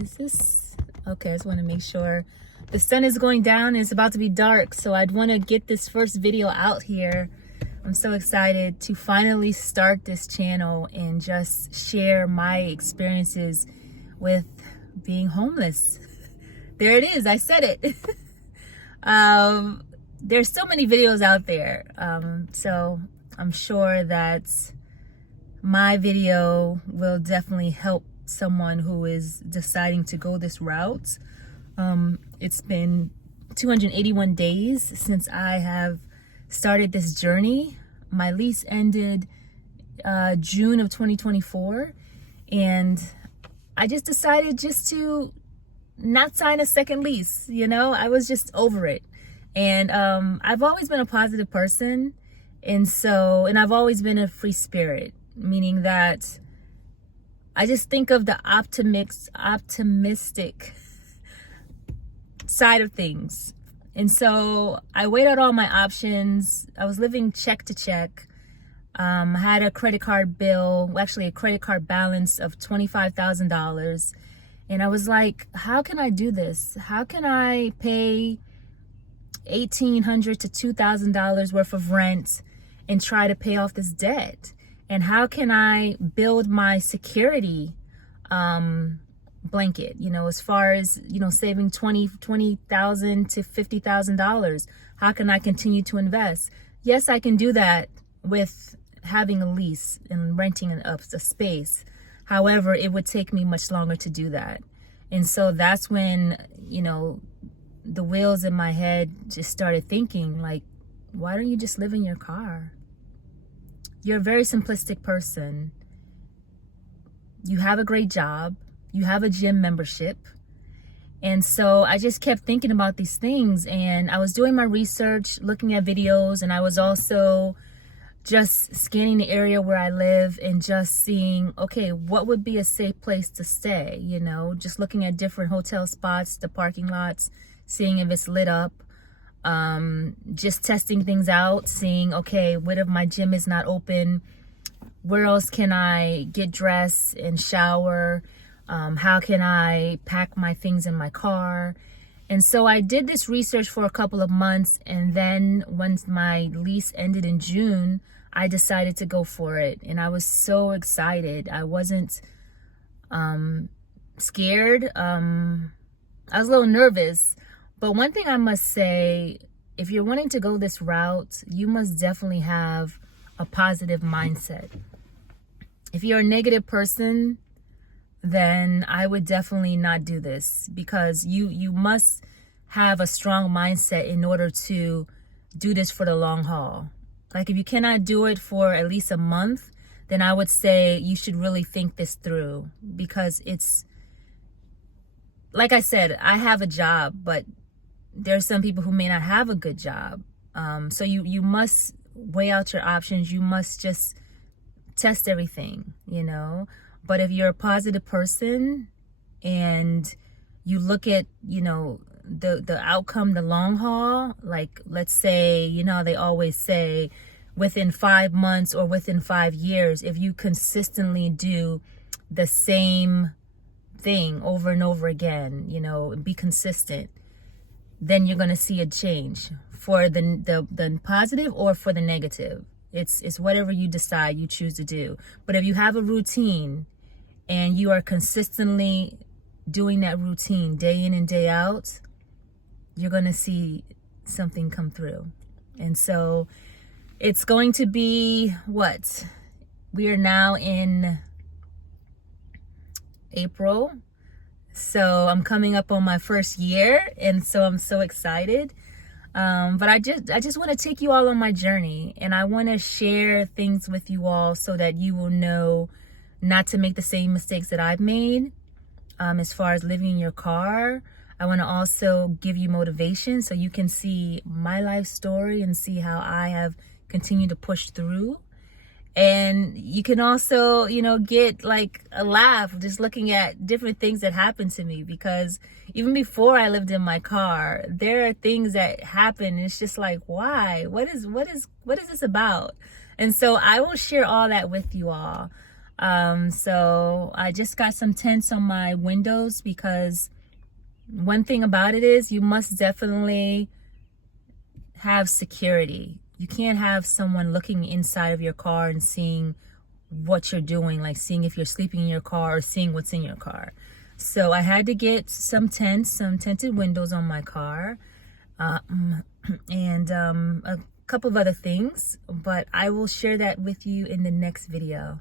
Is this okay? I just want to make sure. The sun is going down and it's about to be dark, so I'd want to get this first video out here. I'm so excited to finally start this channel and just share my experiences with being homeless. There it is, I said it. There's so many videos out there, so I'm sure that my video will definitely help someone who is deciding to go this route. It's been 281 days since I have started this journey. My lease ended June of 2024, and I just decided just to not sign a second lease. You know, I was just over it. And I've always been a positive person, and I've always been a free spirit, meaning that I just think of the optimistic side of things. And so I weighed out all my options. I was living check to check. I had a credit card bill, actually a credit card balance of $25,000. And I was like, how can I do this? How can I pay $1,800 to $2,000 worth of rent and try to pay off this debt? And how can I build my security blanket, you know, as far as, you know, saving $20,000 to $50,000? How can I continue to invest? Yes, I can do that with having a lease and renting a space. However, it would take me much longer to do that. And so that's when, you know, the wheels in my head just started thinking, like, why don't you just live in your car? You're a very simplistic person. You have a great job. You have a gym membership. And so I just kept thinking about these things, and I was doing my research, looking at videos, and I was also just scanning the area where I live and just seeing, okay, what would be a safe place to stay? You know, just looking at different hotel spots, the parking lots, seeing if it's lit up, just testing things out, seeing, okay, what if my gym is not open? Where else can I get dressed and shower? How can I pack my things in my car? And so I did this research for a couple of months, and then once my lease ended in June, I decided to go for it. And I was so excited. I wasn't scared. I was a little nervous. But one thing I must say, if you're wanting to go this route, you must definitely have a positive mindset. If you're a negative person, then I would definitely not do this, because you must have a strong mindset in order to do this for the long haul. Like, if you cannot do it for at least a month, then I would say you should really think this through, because it's, like I said, I have a job, but there's some people who may not have a good job. So you must weigh out your options. You must just test everything, you know. But if you're a positive person and you look at, you know, the outcome, the long haul, like, let's say, you know, they always say within 5 months or within 5 years, if you consistently do the same thing over and over again, you know, be consistent, then you're going to see a change for the positive or for the negative. It's whatever you decide you choose to do. But if you have a routine and you are consistently doing that routine day in and day out, you're going to see something come through. And so it's going to be what? We are now in April. So I'm coming up on my first year, and so I'm so excited. But I just want to take you all on my journey, and I want to share things with you all so that you will know not to make the same mistakes that I've made. As far as living in your car, I want to also give you motivation so you can see my life story and see how I have continued to push through. And you can also, you know, get like a laugh just looking at different things that happened to me, because even before I lived in my car, there are things that happen. And it's just like, why? What is this about? And so I will share all that with you all. So I just got some tents on my windows, because one thing about it is you must definitely have security. You can't have someone looking inside of your car and seeing what you're doing, like seeing if you're sleeping in your car or seeing what's in your car. So I had to get some tents, some tinted windows on my car, and a couple of other things, but I will share that with you in the next video.